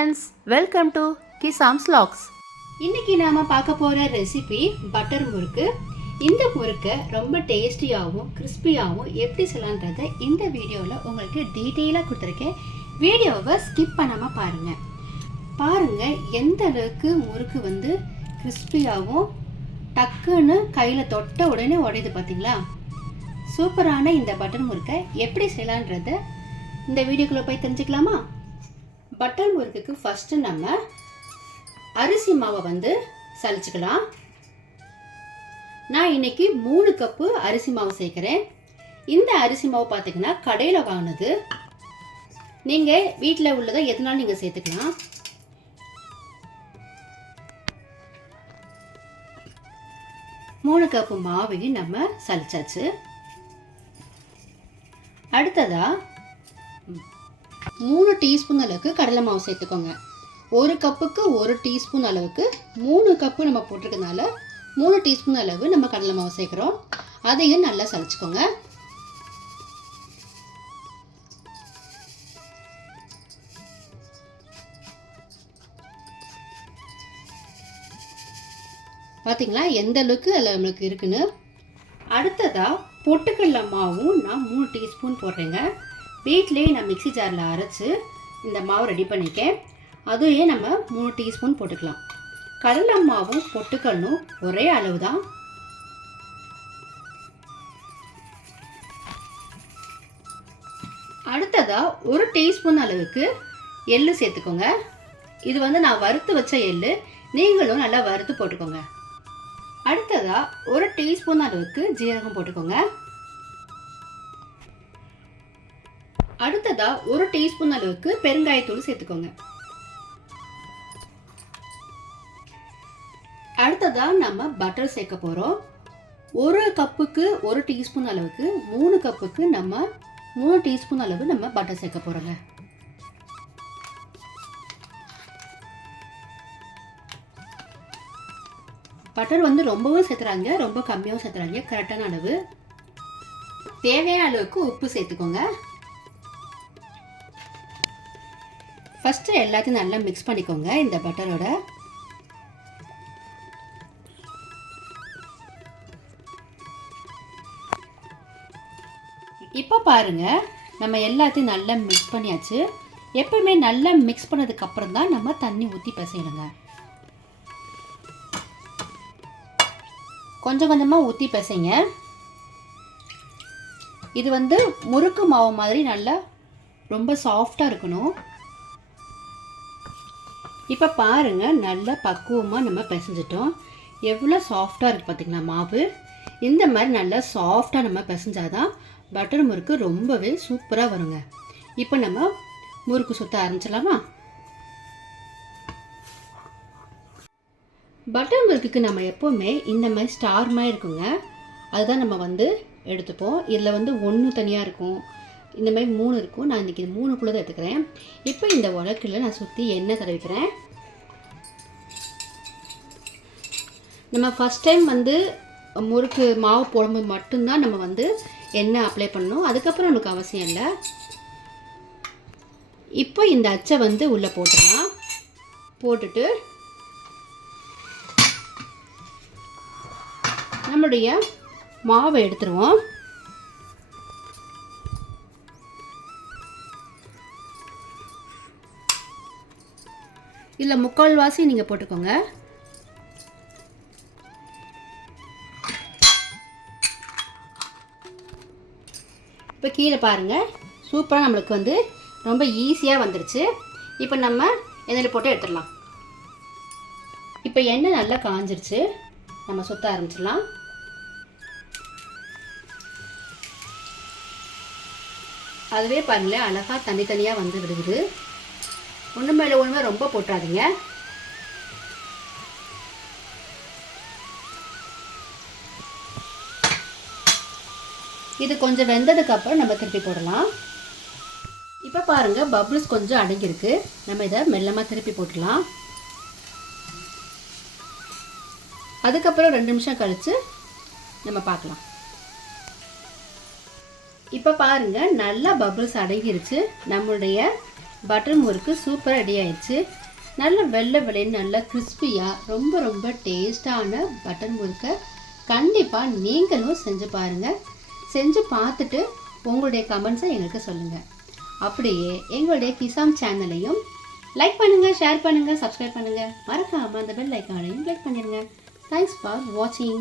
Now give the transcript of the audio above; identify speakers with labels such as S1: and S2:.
S1: Friends welcome to கிசாம்ஸ் logs
S2: இன்னைக்கு நாம பார்க்க போற ரெசிபி பட்டர் முறுக்கு. இந்த முறுக்கை ரொம்ப டேஸ்டியாகவும் கிறிஸ்பியாகவும் எப்படி செய்யலான்றதை இந்த வீடியோவில் உங்களுக்கு டீட்டெயிலாக கொடுத்துருக்கேன். வீடியோவை ஸ்கிப் பண்ணாமல் பாருங்கள் பாருங்கள் எந்த அளவுக்கு முறுக்கு வந்து கிறிஸ்பியாகவும் டக்குன்னு கையில் தொட்ட உடனே உடையுது பார்த்தீங்களா சூப்பரான இந்த பட்டர் முறுக்கை எப்படி செய்யலான்றத இந்த வீடியோக்குள்ளே போய் தெரிஞ்சுக்கலாமா? பட்டர் முறுக்குக்கு ஃபஸ்ட்டு நம்ம அரிசி மாவை வந்து சலிச்சுக்கலாம். நான் இன்னைக்கு மூணு கப்பு அரிசி மாவு சேர்க்குறேன். இந்த அரிசி மாவு பார்த்தீங்கன்னா கடையில் வாங்கினது. நீங்கள் வீட்டில் உள்ளதை எதனாலும் நீங்கள் சேர்த்துக்கலாம். மூணு கப்பு மாவையும் நம்ம சலிச்சாச்சு. அடுத்ததா மூணு டீஸ்பூன் அளவுக்கு கடலை மாவு சேர்த்துக்கோங்க. ஒரு கப்புக்கு ஒரு டீஸ்பூன் அளவுக்கு மூணு கப்பு நம்ம போட்டிருக்கனால மூணு டீஸ்பூன் அளவு நம்ம கடலை மாவு சேர்க்குறோம். அதையும் நல்லா சலிச்சுக்கோங்க பார்த்தீங்களா எந்த அளவுக்கு அதில் நம்மளுக்கு இருக்குன்னு? அடுத்ததாக பொட்டுக்கடலை மாவும் நான் மூணு டீஸ்பூன் போடுறேங்க. வீட்லேயே நான் மிக்சி ஜாரில் அரைச்சி இந்த மாவு ரெடி பண்ணிக்கேன் அதையே நம்ம மூணு டீஸ்பூன் போட்டுக்கலாம். கடலை மாவும் பொட்டுக்கல்லும் ஒரே அளவு தான். அடுத்ததாக ஒரு டீஸ்பூன் அளவுக்கு எள்ளு சேர்த்துக்கோங்க. இது வந்து நான் வறுத்து வச்ச எள்ளு. நீங்களும் நல்லா வறுத்து போட்டுக்கோங்க. அடுத்ததாக ஒரு டீஸ்பூன் அளவுக்கு ஜீரகம் போட்டுக்கோங்க. அடுத்ததா ஒரு டீஸ்பூன் அளவுக்கு பெருங்காயத்தூள் சேர்த்துக்கோங்க. அடுத்ததா நம்ம பட்டர் சேர்க்க போகிறோம் ஒரு கப்புக்கு ஒரு டீஸ்பூன் அளவுக்கு மூணு கப்புக்கு நம்ம மூணு டீஸ்பூன் அளவு நம்ம பட்டர் சேர்க்க போகிறோங்க பட்டர் வந்து ரொம்பவும் சேர்த்துறாங்க ரொம்ப கம்மியாகவும் சேர்த்துறாங்க கரெக்டான அளவு. தேவையான அளவுக்கு உப்பு சேர்த்துக்கோங்க. ஃபஸ்ட்டு எல்லாத்தையும் நல்லா மிக்ஸ் பண்ணிக்கோங்க இந்த பட்டரோட இப்போ பாருங்கள் நம்ம எல்லாத்தையும் நல்லா மிக்ஸ் பண்ணியாச்சு. எப்பவுமே நல்லா மிக்ஸ் பண்ணதுக்கப்புறம் தான் நம்ம தண்ணி ஊற்றி பிசையணுங்க. கொஞ்சம் கொஞ்சமாக ஊற்றி பிசைங்க. இது வந்து முறுக்கு மாவு மாதிரி நல்லா ரொம்ப சாஃப்டாக இருக்கணும். இப்போ பாருங்கள் நல்லா பக்குவமாக நம்ம பிசைஞ்சிட்டோம். எவ்வளோ சாஃப்டாக இருக்குது பார்த்திங்களா மாவு? இந்த மாதிரி நல்லா சாஃப்டாக நம்ம பிசைஞ்சாதான் பட்டர் முறுக்கு ரொம்பவே சூப்பராக வருங்க. இப்போ நம்ம முறுக்கு சுத்த ஆரம்பிச்சிடலாமா? பட்டர் முறுக்குக்கு நம்ம எப்போவுமே இந்த மாதிரி ஸ்டார் மாதிரி இருக்குங்க. அதுதான் நம்ம வந்து எடுத்துப்போம். இதில் வந்து ஒன்று தனியாக இருக்கும். இந்த மாதிரி மூணு இருக்கும். நான் இன்றைக்கி மூணுக்குள்ளே தான் எடுத்துக்கிறேன். இப்போ இந்த உலக்கில் நான் சுற்றி எண்ணெய் தடவிக்கிறேன்? நம்ம ஃபஸ்ட் டைம் வந்து முறுக்கு மாவு போடும்போது மட்டும்தான் நம்ம வந்து எண்ணெய் அப்ளை பண்ணணும்? அதுக்கப்புறம் நமக்கு அவசியம் இல்லை. இப்போ இந்த அச்சை வந்து உள்ளே போட்டுடலாம். போட்டுட்டு நம்மளுடைய மாவை எடுத்துருவோம். இல்லை முக்கால்வாசி நீங்கள் போட்டுக்கோங்க. இப்போ கீழே பாருங்கள் சூப்பராக நம்மளுக்கு வந்து ரொம்ப ஈஸியாக வந்துருச்சு. இப்போ நம்ம எண்ணெயில் போட்டு எடுத்துடலாம். இப்போ எண்ணெய் நல்லா காஞ்சிருச்சு. நம்ம சுத்த ஆரம்பிச்சிடலாம். அதுவே பாருங்களேன் அழகாக தனித்தனியாக வந்து விடுது. ஒன்று மேலே ஒன்றுமே ரொம்ப போட்டாதீங்க. இது கொஞ்சம் வெந்ததுக்கப்புறம் நம்ம திருப்பி போடலாம். இப்போ பாருங்கள் பபுள்ஸ் கொஞ்சம் அடங்கியிருக்கு. நம்ம இதை மெல்லமாக திருப்பி போட்டுடலாம். அதுக்கப்புறம் ரெண்டு நிமிஷம் கழித்து நம்ம பார்க்கலாம். இப்போ பாருங்கள் நல்லா பபிள்ஸ் அடங்கிருச்சு. நம்மளுடைய பட்டர் முறுக்கு சூப்பராக ரெடி ஆயிடுச்சு. நல்ல வெள்ளை வெள்ளைன்னு நல்ல கிறிஸ்பியாக ரொம்ப ரொம்ப டேஸ்டான பட்டர் முறுக்கை கண்டிப்பாக நீங்களும் செஞ்சு பாருங்கள் செஞ்சு பார்த்துட்டு உங்களுடைய கமெண்ட்ஸை எங்களுக்கு சொல்லுங்கள் அப்படியே எங்களுடைய கிசாம் சேனலையும் லைக் பண்ணுங்கள் ஷேர் பண்ணுங்கள் சப்ஸ்கிரைப் பண்ணுங்கள் மறக்காமல் அந்த பெல் ஐக்கானையும் கிளிக் பண்ணிடுங்க தேங்க்ஸ் ஃபார் வாட்சிங்